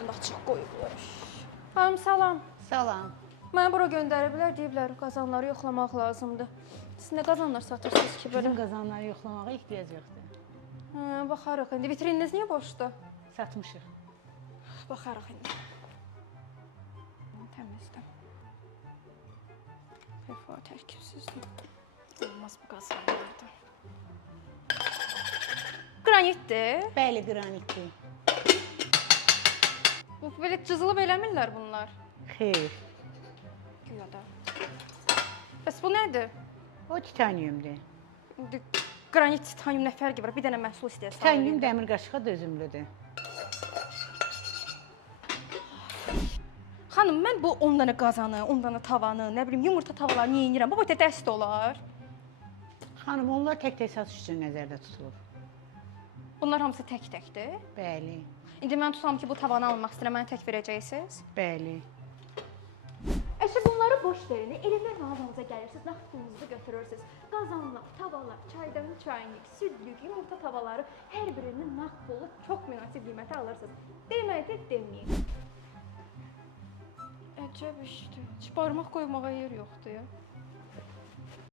Bunu açıq qoyublar. Xanım, salam. Salam. Mənə bura göndəriblər, deyiblər qazanları yoxlamaq lazımdır. Siz nə qazanlar satırsınız ki, belə? Bizim qazanları yoxlamağa ehtiyac yoxdur. Baxarıq indi. Vitrininiz niyə boşdur? Satmışıq. Baxarıq indi. Təmizdir. PFA tərkibsizdir. Olmaz bu qazanlardır. Qranitdir. Bəli, qranitdir. Bu belə cızılıb eləmirlər bunlar. Xeyr. Güya da. Bəs bu nədir? O titaniumdur. İndi qranit, titanium nə fərqi var? Bir dənə məhsul istəyirsən. Titanium dəmir qaşığa dözümlüdür. Xanım, mən bu 10 dənə qazanı, 10 dənə tavanı, nə bilim, yumurta tavalarını yeyinirəm. Bu boyda dəst olar. Xanım, onlar tək-tək satış üçün nəzərdə tutulur. Bunlar hamısı tək-təkdir. Bəli, İndi mən tutsam ki, bu tavanı almaq istəyirəm, mənə tək verəcəksiniz. bəli. Əşə bunları boş verin. Elmlər mağazanıza gəlirsiniz, nağd pulunuzu götürürsünüz. Qazanlar, tavalar, çaydanı, çaynik, südlük, yumurta tavaları hər birinin nağd pulu çox münasib qiymətə alırsınız. Demədi, deməyin. Əcəb işdir. Heç barmaq qoymağa yer yoxdur ya.